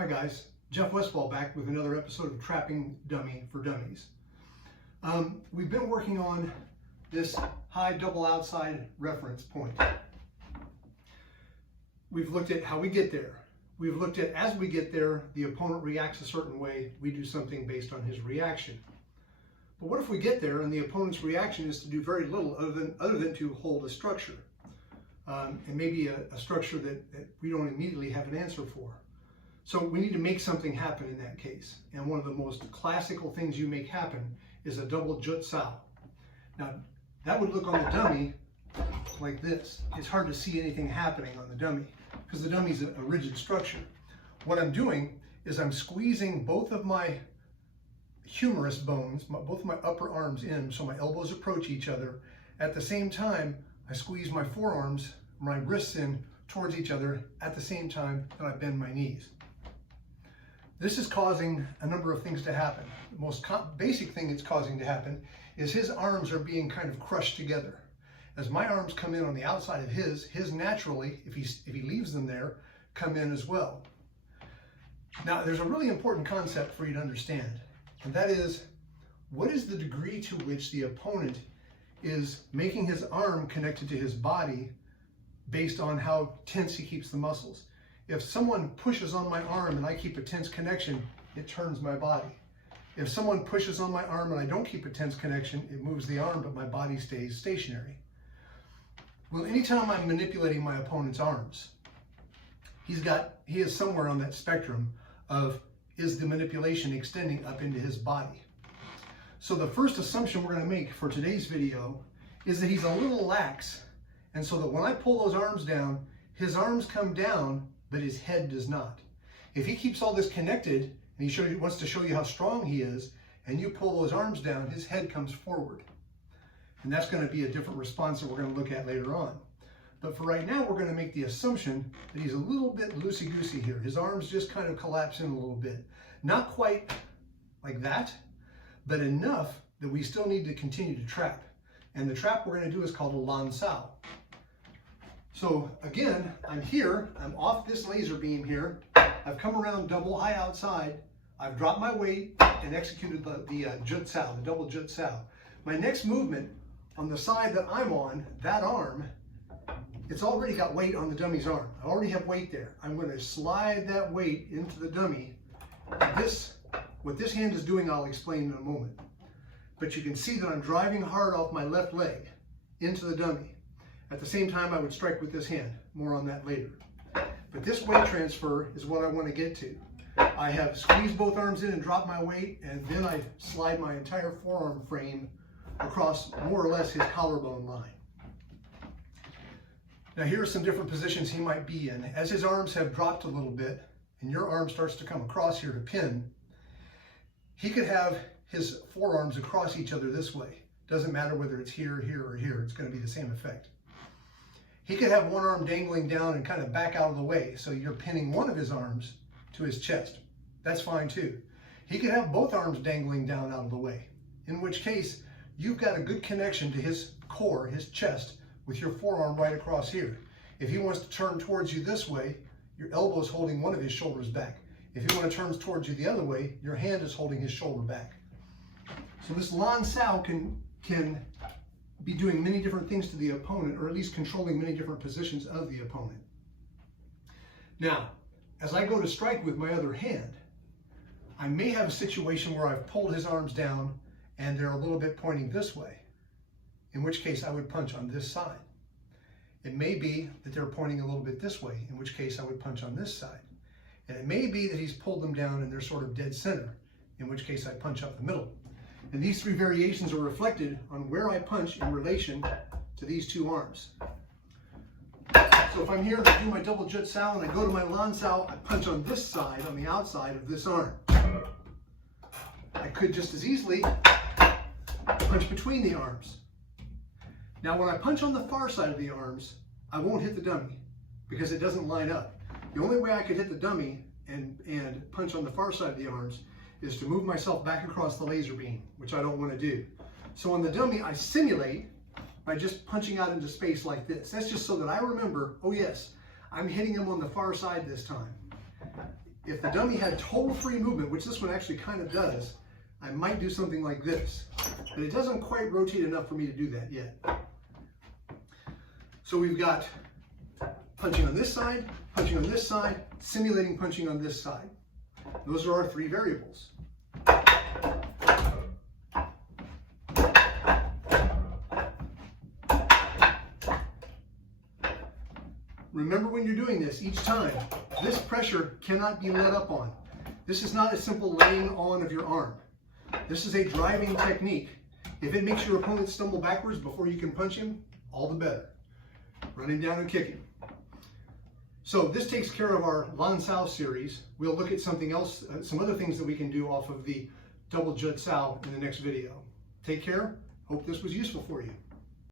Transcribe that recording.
Hi guys, Jeff Westfall back with another episode of Trapping Dummy for Dummies. We've been working on this high double outside reference point. We've looked at how we get there. We've looked at as we get there, the opponent reacts a certain way, we do something based on his reaction. But what if we get there and the opponent's reaction is to do very little other than to hold a structure? And maybe a structure that we don't immediately have an answer for. So we need to make something happen in that case. And one of the most classical things you make happen is a double Jut Sao. Now, that would look on the dummy like this. It's hard to see anything happening on the dummy because the dummy is a rigid structure. What I'm doing is I'm squeezing both of my humerus bones, both of my upper arms in so my elbows approach each other. At the same time, I squeeze my forearms, my wrists in towards each other at the same time that I bend my knees. This is causing a number of things to happen. The most basic thing it's causing to happen is his arms are being kind of crushed together. As my arms come in on the outside of his naturally, if he leaves them there, come in as well. Now, there's a really important concept for you to understand, and that is, what is the degree to which the opponent is making his arm connected to his body based on how tense he keeps the muscles? If someone pushes on my arm and I keep a tense connection, it turns my body. If someone pushes on my arm and I don't keep a tense connection, it moves the arm, but my body stays stationary. Well, anytime I'm manipulating my opponent's arms, he is somewhere on that spectrum of, is the manipulation extending up into his body? So the first assumption we're going to make for today's video is that he's a little lax, and so that when I pull those arms down, his arms come down, but his head does not. If he keeps all this connected and he wants to show you how strong he is, and you pull those arms down, his head comes forward. And that's going to be a different response that we're going to look at later on. But for right now, we're going to make the assumption that he's a little bit loosey-goosey here. His arms just kind of collapse in a little bit. Not quite like that, but enough that we still need to continue to trap. And the trap we're going to do is called a Lan Sao. So again, I'm here, I'm off this laser beam here, I've come around double high outside, I've dropped my weight and executed the Jut Sao, the double Jut Sao. My next movement on the side that I'm on, that arm, it's already got weight on the dummy's arm. I already have weight there. I'm going to slide that weight into the dummy. What this hand is doing, I'll explain in a moment. But you can see that I'm driving hard off my left leg into the dummy. At the same time, I would strike with this hand. More on that later. But this weight transfer is what I want to get to. I have squeezed both arms in and dropped my weight, and then I slide my entire forearm frame across more or less his collarbone line. Now here are some different positions he might be in. As his arms have dropped a little bit, and your arm starts to come across here to pin, he could have his forearms across each other this way. Doesn't matter whether it's here, here, or here. It's going to be the same effect. He could have one arm dangling down and kind of back out of the way, so you're pinning one of his arms to his chest. That's fine too. He could have both arms dangling down out of the way, in which case you've got a good connection to his core, his chest, with your forearm right across here. If he wants to turn towards you this way, your elbow is holding one of his shoulders back. If he wants to turn towards you the other way, your hand is holding his shoulder back. So this Lan Sao can be doing many different things to the opponent, or at least controlling many different positions of the opponent. Now, as I go to strike with my other hand, I may have a situation where I've pulled his arms down and they're a little bit pointing this way, in which case I would punch on this side. It may be that they're pointing a little bit this way, in which case I would punch on this side. And it may be that he's pulled them down and they're sort of dead center, in which case I punch up the middle. And these three variations are reflected on where I punch in relation to these two arms. So if I'm here and I do my double Jut Sao and I go to my Lan Sao, I punch on this side, on the outside of this arm. I could just as easily punch between the arms. Now when I punch on the far side of the arms, I won't hit the dummy because it doesn't line up. The only way I could hit the dummy and punch on the far side of the arms is to move myself back across the laser beam, which I don't want to do. So on the dummy, I simulate by just punching out into space like this. That's just so that I remember, oh yes, I'm hitting him on the far side this time. If the dummy had total free movement, which this one actually kind of does, I might do something like this. But it doesn't quite rotate enough for me to do that yet. So we've got punching on this side, punching on this side, simulating punching on this side. Those are our three variables. Remember when you're doing this, each time, this pressure cannot be let up on. This is not a simple laying on of your arm. This is a driving technique. If it makes your opponent stumble backwards before you can punch him, all the better. Run him down and kick him. So this takes care of our Lan Sao series. We'll look at something else, some other things that we can do off of the double Jut Sao in the next video. Take care. Hope this was useful for you.